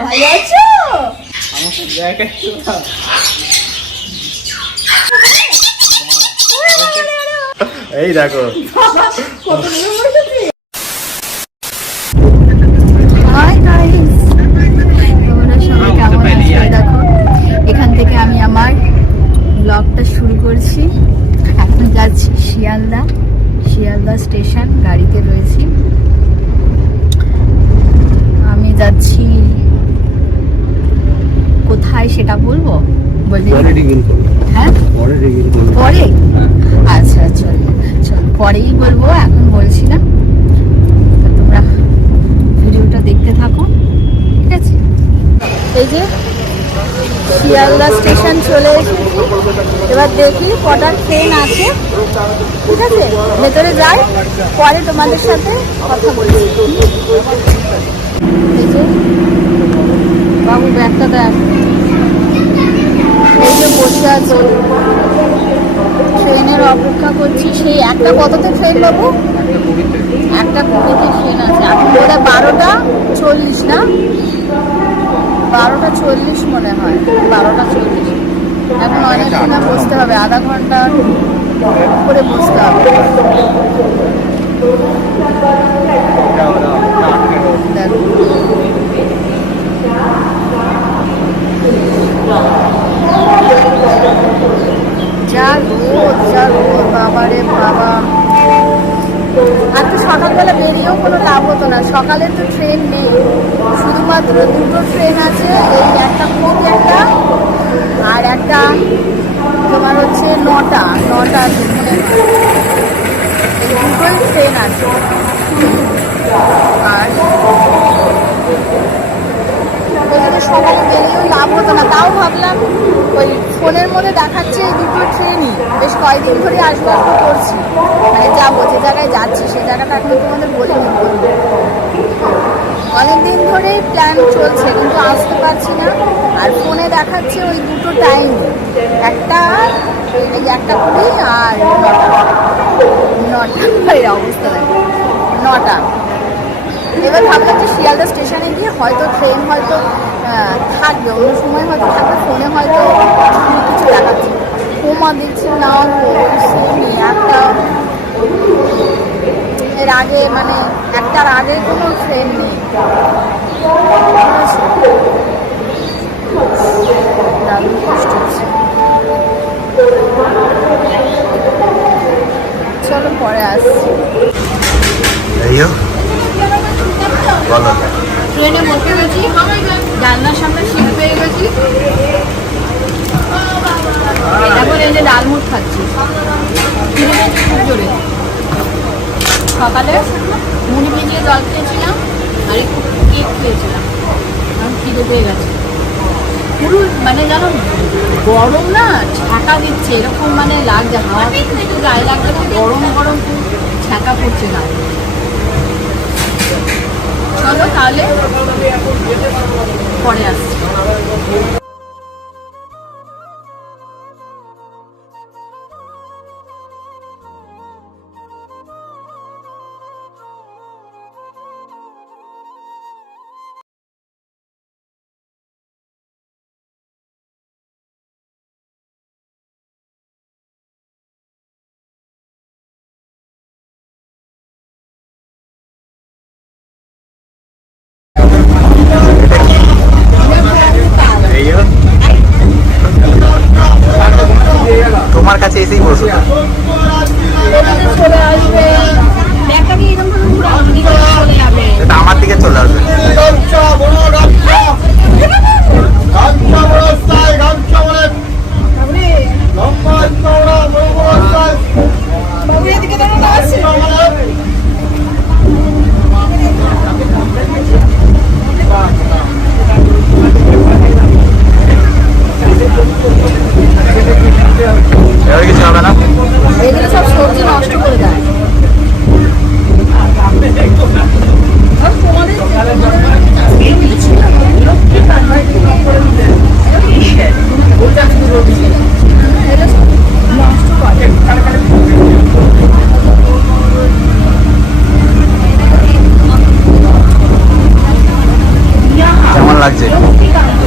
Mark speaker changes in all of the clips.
Speaker 1: ভালো আছো?
Speaker 2: আমাকে এই দেখো।
Speaker 1: কত নেমে পড়েছে হাই গাইস তোমরা সবাই কেমন আছো এই দেখো এখান থেকে আমি আমার ব্লগটা শুরু করছি এখন যাচ্ছি শিয়ালদা শিয়ালদা স্টেশন গাড়িতে রয়েছি আমি যাচ্ছি কোথায় সেটা বলব বলবি
Speaker 2: পরে রিভিল করব
Speaker 1: হ্যাঁ
Speaker 2: পরে রিভিল করব
Speaker 1: পরে
Speaker 2: হ্যাঁ।
Speaker 1: আচ্ছা চল চল পরেই বলব এখন বলছি না তো তোমরা ভিডিওটা দেখতে থাকো ঠিক আছে এই যে শিয়ালদা স্টেশন চলে এসেছি। এবার দেখি কটার ট্রেন আছে। ঠিক আছে? ভেতরে যাই, পরে তোমাদের সাথে কথা যে, বাবু ব্যাগটা দেখ এই যে বসে আছে। ট্রেনের অপেক্ষা করছি। সেই একটা কততে ট্রেন বাবু? একটা কুড়িতে ট্রেন আছে? এখন বোধ বারোটা চল্লিশ না? বারোটা চল্লিশ মনে হয়। বারোটা চল্লিশ। এখন অনেক বসতে হবে। আধা ঘণ্টা করে বসতে হবে দেখো যা রোদ যা রোদ বাবারে বাবা আর তো সকালবেলা বেরিয়েও কোনো লাভ হতো না। সকালে তো ট্রেন নেই। শুধুমাত্র দুটো ট্রেন আছে, এই একটা খুব একটা, আর একটা তোমার হচ্ছে নটা নটা দুটোই ট্রেন আছে। আর জন্য সকালে বেরিয়েও লাভ হতো না। তাও ভাবলাম ওই ফোনের মধ্যে দেখাচ্ছে এই দুটো ট্রেনই বেশ কয়েকদিন ধরে আসব আসব করছি। মানে যাব, যে জায়গায় যাচ্ছি সেই জায়গাটা এখনও তোমাদের বলিনি। অনেকদিন ধরেই প্ল্যান চলছে, কিন্তু আসতে পারছি না। আর ফোনে দেখাচ্ছে ওই দুটো টাইম একটা, এই একটা কুড়ি আর নটা। নটা, এই অবস্থা নটা। এবার ভাবলাম যে শিয়ালদা স্টেশনে গিয়ে হয়তো ট্রেন হয়তো থাকবে। অন্য সময় হয়তো থাকবে ফোনে হয়তো কিছু দেখাচ্ছে। কোমা দিচ্ছে না একটা এর আগে মানে একটার আগে কোনো ট্রেন নেই। হচ্ছে চলো পরে আসছি। ট্রেনে বসে গেছি। জানলার সামনে সিট পেয়ে গেছি। এখন এই যে ডালমুট খাচ্ছি। খুব জোরে। সকালে মুড়ি ভিজিয়ে জল খেয়েছিলাম আর একটু কেক খেয়েছিলাম। এখন খিদে পেয়ে গেছে। পুরো মানে জানো, গরম না ছ্যাঁকা দিচ্ছে। এরকম মানে লাগছে, হাওয়া একটু গায়ে লাগছে, গরম গরম ছ্যাঁকা পড়ছে না চলো তাহলে পরে আসছি।
Speaker 3: 不要不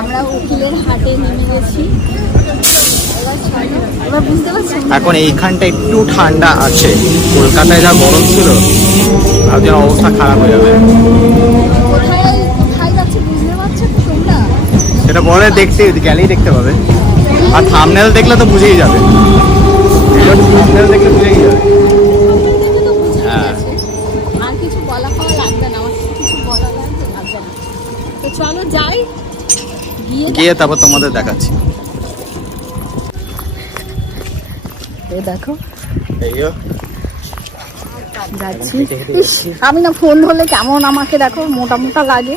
Speaker 1: আমরা উকিলের হাটে নেমে গেছি।
Speaker 3: এখন এইখানটা একটু ঠান্ডা আছে। কলকাতায় যা গরম ছিল যেন অবস্থা খারাপ হয়ে যাবে। সেটা পরে দেখতে গেলেই দেখতে পাবে। আর থামনেল দেখলে তো বুঝেই যাবে। থামনেল দেখলে বুঝেই যাবে
Speaker 1: দেখে তো বুঝে
Speaker 3: হ্যাঁ।
Speaker 1: গেছে আর কিছু বলা পাওয়া লাগবে না আমার কাছে কিছু বলা লাগবে লাগবে না তো চলো যাই গিয়ে
Speaker 3: তারপর তোমাদের দেখাচ্ছি।
Speaker 1: দেখো। যাচ্ছি। আমি না ফোন ধরলে কেমন আমাকে দেখো মোটা মোটা লাগে।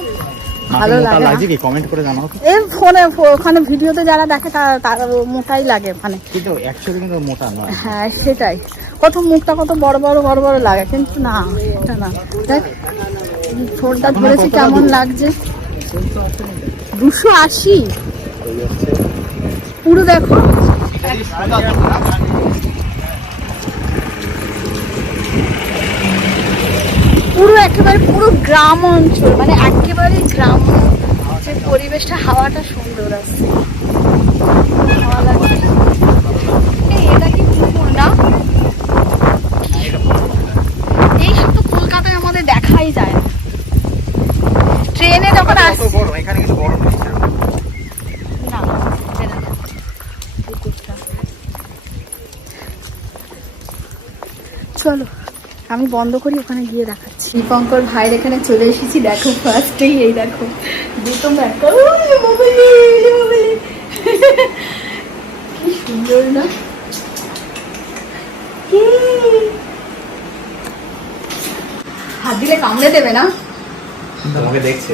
Speaker 1: ভালো লাগে
Speaker 3: কি? কমেন্ট করে জানাও
Speaker 1: এই ফোনে ওখানে ভিডিওতে যারা দেখে তারা মোটাই লাগে ওখানে
Speaker 3: কিন্তু অ্যাকচুয়ালি কিন্তু মোটা নয়।
Speaker 1: হ্যাঁ সেটাই। কত মুখটা কত বড় বড় বড় বড় লাগে। কিন্তু না এটা না। দেখ ফোনটা ধরেছি কেমন লাগছে। দুশো আশি। পুরো দেখো। পুরো একেবারে পুরো গ্রাম অঞ্চল মানে একেবারে গ্রাম যে পরিবেশটা, হাওয়াটা সুন্দর আছে। হাওয়া লাগছে এই, এটা কি পুকুর না এইসব তো কলকাতায় আমাদের দেখাই যায় না
Speaker 3: এখানে কিন্তু
Speaker 1: না। চলো আমি বন্ধ করি ওখানে গিয়ে দেখাচ্ছি। দীপঙ্কর ভাইয়ের এখানে চলে এসেছি দেখো ফার্স্টেই এই দেখো। দুটো কি সুন্দর না? হাত দিলে কামড়ে দেবে না?
Speaker 3: তোমাকে দেখছে।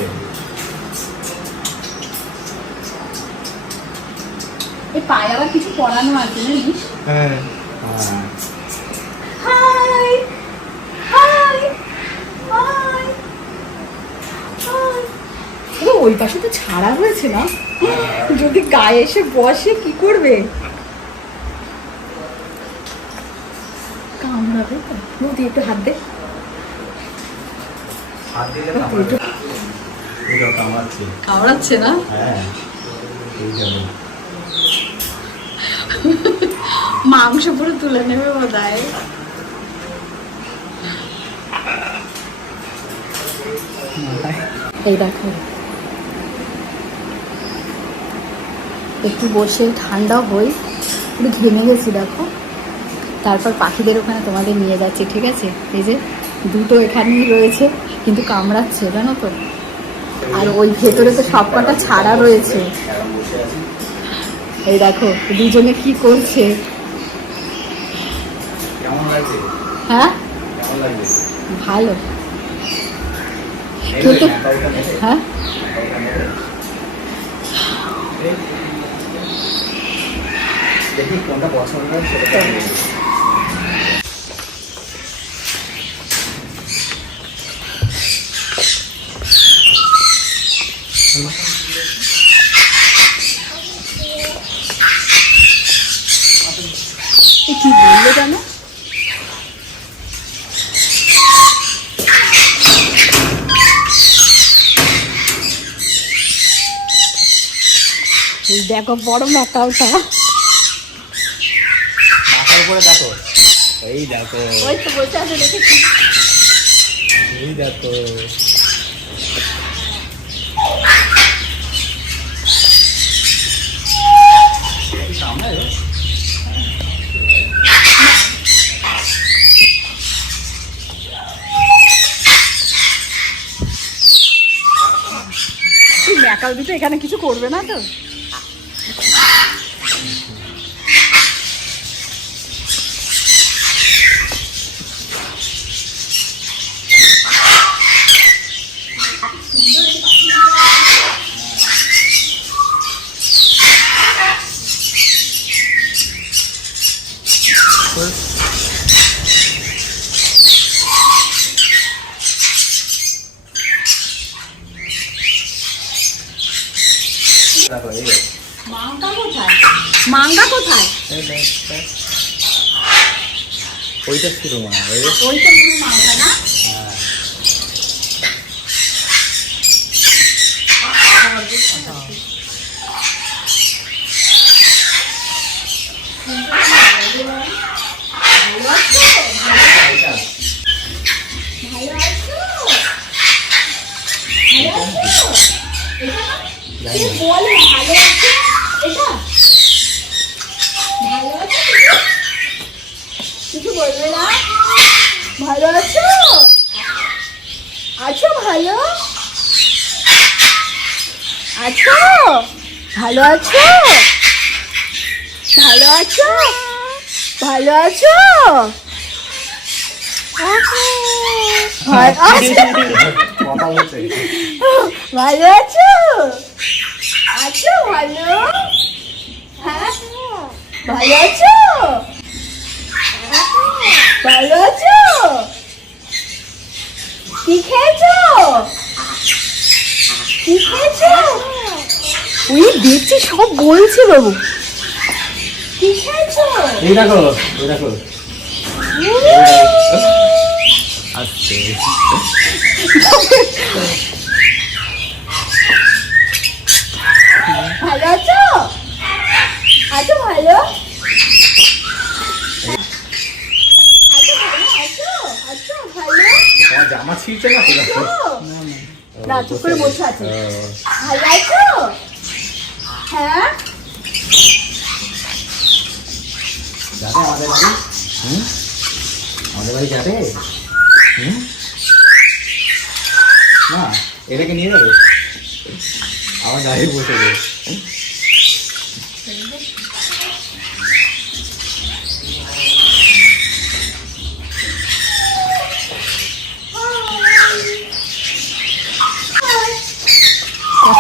Speaker 1: এই পায়ে আবার কিছু পরানো আছে জানিস?
Speaker 3: হ্যাঁ।
Speaker 1: হাই হাই হাই ওই পাশে তো ছাড়া হয়েছে না? যদি গায়ে এসে বসে কি করবে? কামড়াবে নদী একটু হাত দে। কামড়াচ্ছে। না?
Speaker 3: হ্যাঁ এই যাবে
Speaker 1: মাংস পুরো তুলে নেবে বোধ হয় এই দেখো। একটু বসে ঠান্ডা হই পুরো ঘেমে গেছি, দেখো। তারপর পাখিদের ওখানে তোমাদের নিয়ে যাচ্ছি, ঠিক আছে? এই যে দুটো এখানেই রয়েছে, কিন্তু কামড়াচ্ছে, জানো তো? আর ওই ভেতরে তো সব কটা ছাড়া রয়েছে। এই দেখো, দুজনে কি করছে? হ্যাঁ? ভালো। কিন্তু হ্যাঁ?
Speaker 3: দেখি কোনটা পছন্দ সেটা করব।
Speaker 1: এ কি বলল জানো এই দেখো বড় ম্যাকাওটা
Speaker 3: মাথার উপরে দেখো। এই দেখো।
Speaker 1: ওই তো বসে আছে দেখেছি।
Speaker 3: এই দেখো।
Speaker 1: এখানে কিছু করবে না তো?
Speaker 3: এই
Speaker 1: মাঙ্গা কোথায়? মাঙ্গা কোথায়?
Speaker 3: ওইটা ছিল ওই-
Speaker 1: ওইটা মাঙ্গা না
Speaker 3: হ্যাঁ।
Speaker 1: ভালো আছো
Speaker 3: এইটা।
Speaker 1: ভালো আছো ভালো আছো এটা না?
Speaker 3: জানি
Speaker 1: তুমি
Speaker 3: না।
Speaker 1: বলো ভালো আছো এটা ভালো আছো? কিছু বলবে না? ভালো আছো? আছো ভালো? আছো? ভালো আছো? ভালো আছো? ভালো আছো? ভালো আছো? ভালো আছো? ভালো? হ্যাঁ ভালো আছো? ভালো আছো? কি খেয়েছো? কি খেয়েছো? ওই দেখছি সব বলছে বাবু। কি খেয়েছো?
Speaker 3: এই দেখো ওই দেখো। আচ্ছা
Speaker 1: ভালো আছো? আছো ভালো?
Speaker 3: জামা ছিঁড়ছে না তো
Speaker 1: না, চুপ করে বসে আছে। ভালো আছো? হ্যাঁ?
Speaker 3: যাবে আমাদের বাড়ি? হুম? আমাদের বাড়ি যাবে? হুম? না এটাকে নিয়ে যাবে? আমার গাড়ি বসে যাবে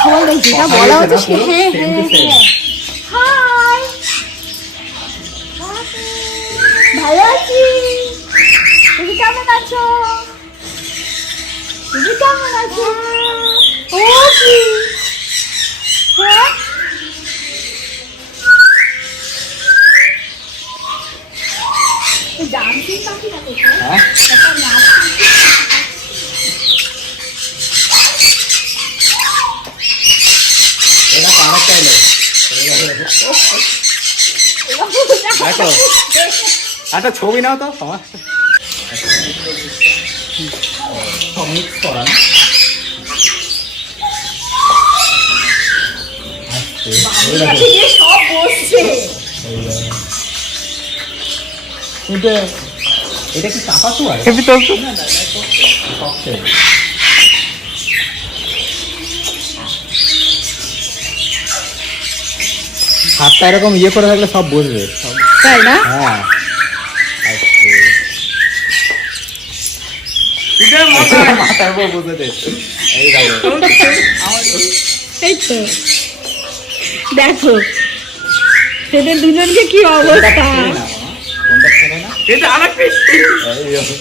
Speaker 1: কথা যেটা বলা হচ্ছে সে হ্যাঁ হ্যাঁ। হ্যাঁ। হাই ভালো আছি। তুমি কেমন আছো? তুমি কেমন আছো? ও কি হ্যাঁ এই ডান্সিং পাখিটা কোথায়
Speaker 3: হ্যাঁ
Speaker 1: একটা নাচ
Speaker 3: এটা পাহাড় চাইলো দেখো একটা ছবি নাও তো আমার এটা এটা কি তো আর
Speaker 1: এবি তো
Speaker 3: হাতটা এরকম ইয়ে করে থাকলে সব বসবে। সব
Speaker 1: তাই না?
Speaker 3: হ্যাঁ। আচ্ছা দেখো
Speaker 1: এই তো। দেখো সেদের দুজনকে কি অবস্থা? এটা আমার
Speaker 3: এই দেখো।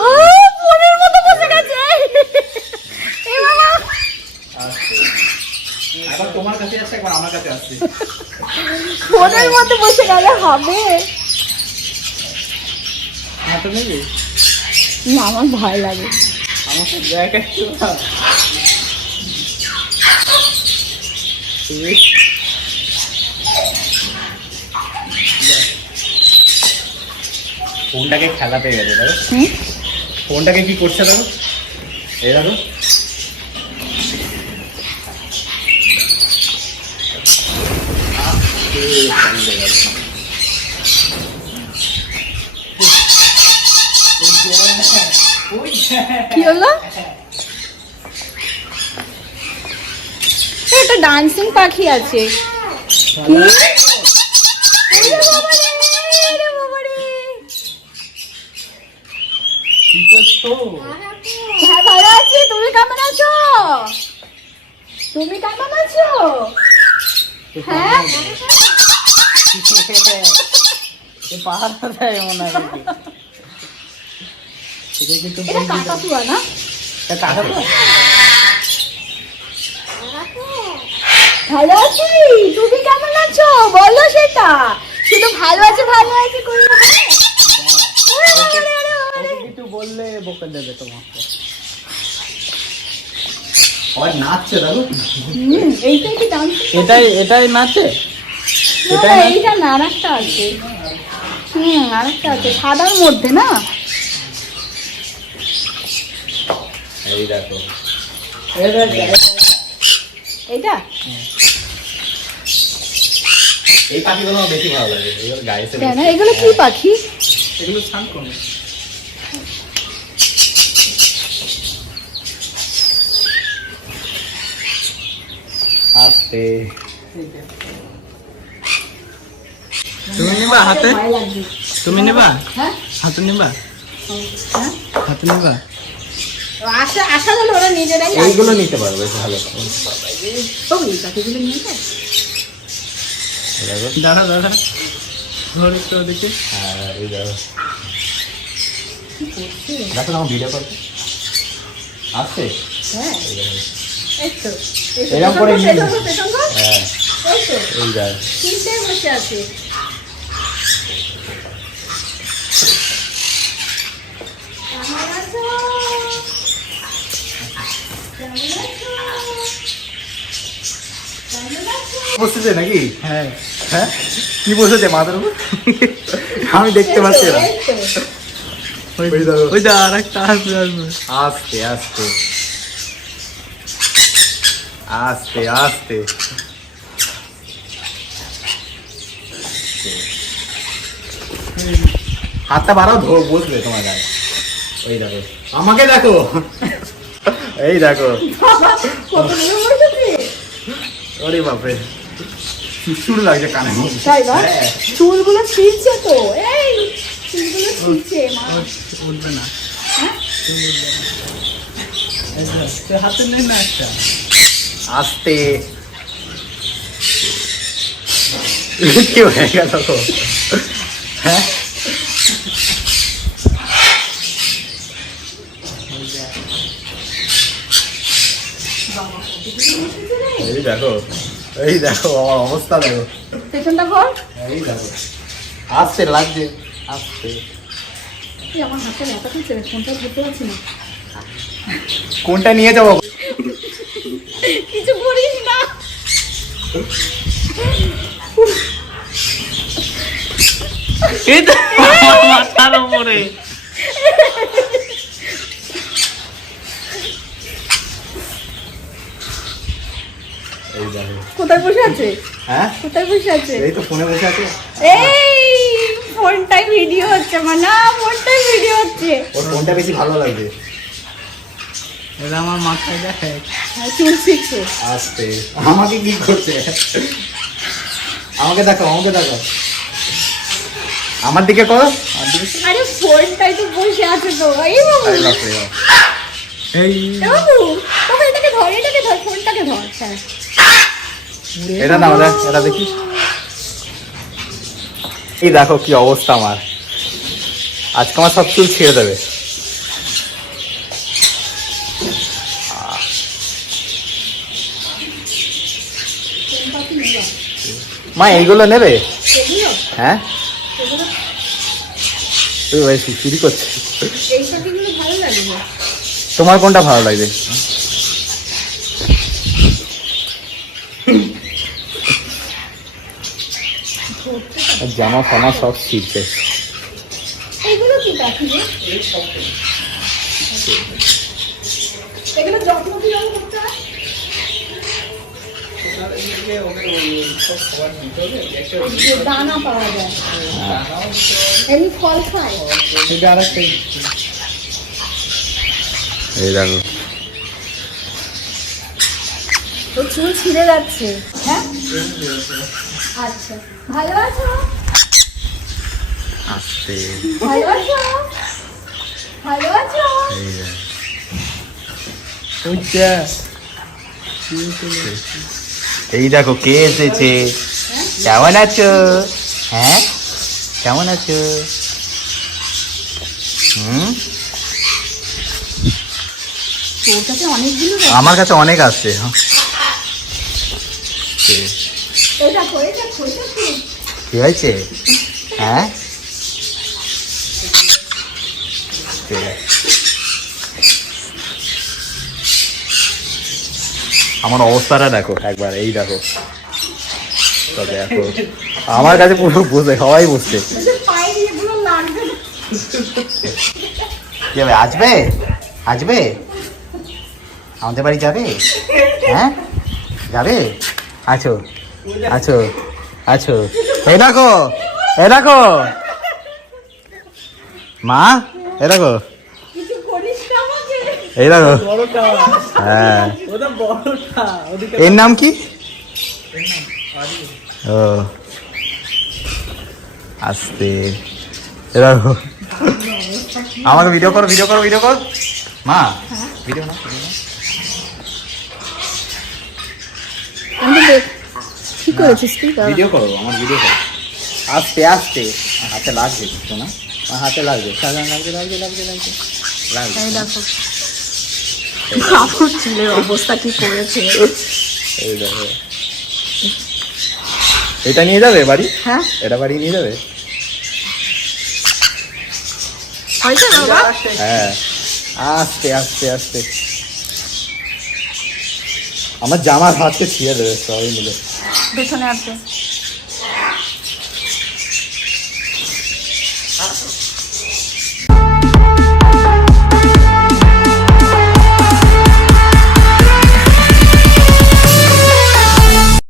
Speaker 1: ও ফোনের মতো বসে গেছে এ বাবা
Speaker 3: আস্তে। একবার তোমার কাছে আসছে একবার আমার কাছে আসছে
Speaker 1: ফোনের মধ্যে বসে গেলে হবে। না আমার ভয় লাগে।
Speaker 3: আমার তো জায়গা না। ফোনটাকে খেলা পেয়ে গেছে দেখো। ফোনটাকে কি করছে দেখো? এই দেখো।
Speaker 1: কি একটা ডান্সিং পাখি আছে। হ্যাঁ ভালো আছি। তুমি কেমন আছো? তুমি কেমন আছো? হ্যাঁ?
Speaker 3: পাহাড় মনে এটা কিন্তু
Speaker 1: কাকাতুয়া না?
Speaker 3: এটা
Speaker 1: ভালো আছি? তুমি কেমন আছো? বলো সেটা। শুধু ভালো আছে ভালো আছে
Speaker 3: কিছু বললে বকে দেবে তোমাকে। নাচছে
Speaker 1: এইটাই কি ডান্স?
Speaker 3: এটাই এটাই নাচে?
Speaker 1: না না, এইটা না আরেকটা আছে। হুম আরেকটা আছে। সাদার মধ্যে না?
Speaker 3: এই দেখো
Speaker 1: এটা
Speaker 3: এই পাখিগুলো আমার বেশি ভালো লাগে। এগুলো গায়ে
Speaker 1: কেন? এগুলো কি পাখি?
Speaker 3: এগুলো করবে আস্তে তুমি নিবা হাতে? তুমি নিবা?
Speaker 1: হ্যাঁ?
Speaker 3: হাতে নিবা?
Speaker 1: হ্যাঁ?
Speaker 3: হাতে নিবা?
Speaker 1: আশা আশা হলো ওরা নিজেরাই
Speaker 3: এইগুলো নিতে পারবে ভালো
Speaker 1: তো এই পাখিগুলো নিয়ে যায়?
Speaker 3: দাঁড়া দাঁড়া। ধর একটু ওদিকে। হ্যাঁ এই দেখো। দেখো আমার ভিডিও করতে আসছে?
Speaker 1: হ্যাঁ। এই তো
Speaker 3: এরকম করে নিয়ে হ্যাঁ।
Speaker 1: এই তো
Speaker 3: এই দেখ।
Speaker 1: তিনটে বসে আছে কেমন আছো? কেমন আছো? কেমন আছো?
Speaker 3: বসেছে নাকি?
Speaker 1: হ্যাঁ।
Speaker 3: হ্যাঁ? কি বসেছে মাথার উপর? আমি দেখতে পাচ্ছি না।
Speaker 1: এই তো, এই তো।
Speaker 3: ওই
Speaker 4: দা আর একটা আসবে আসবে।
Speaker 3: আস্তে আস্তে। আস্তে আস্তে। হাতটা বাড়াও ধো বসবে তোমার গায়ে। ওই দেখো। আমাকে দেখো। এই দেখো? ওরে বাপরে। শুরু লাগছে কানে।
Speaker 1: তাই না?
Speaker 3: হ্যাঁ।
Speaker 1: চুলগুলো ছিঁড়ছে তো। এই চুলগুলো ছিঁড়ছে মা।
Speaker 4: উঠবে না।
Speaker 1: হ্যাঁ?
Speaker 4: হাতে নে না একটা।
Speaker 3: আস্তে। কি হয়ে গেল? হ্যাঁ? দেখো। এই দেখো আমার অবস্থা দেখো।
Speaker 1: পেছনটা কর
Speaker 3: এই দেখো আসছে লাগছে আসছে
Speaker 1: আমার হাতে ব্যথা করছে ফোনটা ধরতে পারছি না।
Speaker 3: কোনটা নিয়ে যাব?
Speaker 1: কিছু করিস না।
Speaker 4: এই তো মাথার উপরে
Speaker 3: এই দেখো
Speaker 1: কোথায় বসে আছে?
Speaker 3: হ্যাঁ?
Speaker 1: কোথায় বসে আছে?
Speaker 3: এই তো ফোনে বসে আছে।
Speaker 1: এই ফোনটাই ভিডিও হচ্ছে আমার ফোনটাই ভিডিও হচ্ছে।
Speaker 3: ওর ফোনটা বেশি ভালো লাগছে
Speaker 4: এটা আমার মাথায় দেখে।
Speaker 1: হ্যাঁ, চুল শিখছে
Speaker 3: আসতে। আমাকে কি করছে? আমাকে দেখো আমাকে দেখো আমার দিকে করো।
Speaker 1: আরে ফোনটাই তো বসে আছে তো। এই বাবু।
Speaker 4: এই
Speaker 1: তবে এটাকে ধর এটাকে ধর ফোনটাকে ধর হ্যাঁ
Speaker 3: এটা না এটা দেখি এই দেখো কি অবস্থা আমার। আজকে আমার সব চুল ছেড়ে দেবে। মা এইগুলো নেবে? হ্যাঁ? চুরি করছে।
Speaker 1: এই পাখিগুলো ভালো লাগবে
Speaker 3: তোমার কোনটা ভালো লাগবে আর জামা ফামা সব ছিঁড়ছে।
Speaker 1: এগুলো কি পাখি এগুলো যত্ন কীরকম করতে হয়? দানা পাওয়া যায়। এমনি ফল খায়?
Speaker 3: এই দেখো।
Speaker 1: তো চুল ছিঁড়ে যাচ্ছে। হ্যাঁ? আচ্ছা। ভালো আছো?
Speaker 3: আসতে।
Speaker 1: ভালো আছো? ভালো আছো?
Speaker 3: এই দেখো। এই দেখো কে এসেছে? কেমন আছো? হ্যাঁ? কেমন আছো? হুম?
Speaker 1: তোর কাছে অনেকগুলো
Speaker 3: আমার কাছে অনেক আসছে হ্যাঁ কে- হয়েছে? হ্যাঁ? আমার অবস্থাটা দেখো, একবার, এই দেখো। দেখো, আমার কাছে পুরো বসে, সবাই বসছে। আসবে? আসবে? আমাদের বাড়ি যাবে? হ্যাঁ? যাবে? আছো আছো। আছো। এই দেখো এই দেখো। মা এই দেখো।
Speaker 1: কিছু করিস না আমাকে।
Speaker 3: এই দেখো। হ্যাঁ।
Speaker 4: ওটা বড়টা ওদিকে
Speaker 3: এর নাম কি? ও। আস্তে। এ দেখো। আমাকে ভিডিও করো ভিডিও করো ভিডিও কর। মা ভিডিও না।
Speaker 1: কি করেছিস তুই
Speaker 3: ভিডিও করো আমার ভিডিও করো। আস্তে আস্তে। হাতে লাগবে কিছু না। আমার হাতে লাগবে। লাগবে লাগবে লাগবে লাগবে। লাগবে।
Speaker 1: কাপড় চুলের অবস্থা কি করেছে?
Speaker 3: এই দেখো। এটা নিয়ে যাবে বাড়ি?
Speaker 1: হ্যাঁ।
Speaker 3: এটা বাড়ি নিয়ে যাবে? হ্যাঁ আস্তে আস্তে আস্তে। আমার জামার হাতকে ছিঁড়ে দেবে সবাই মিলে।
Speaker 1: পেছনে আসবে।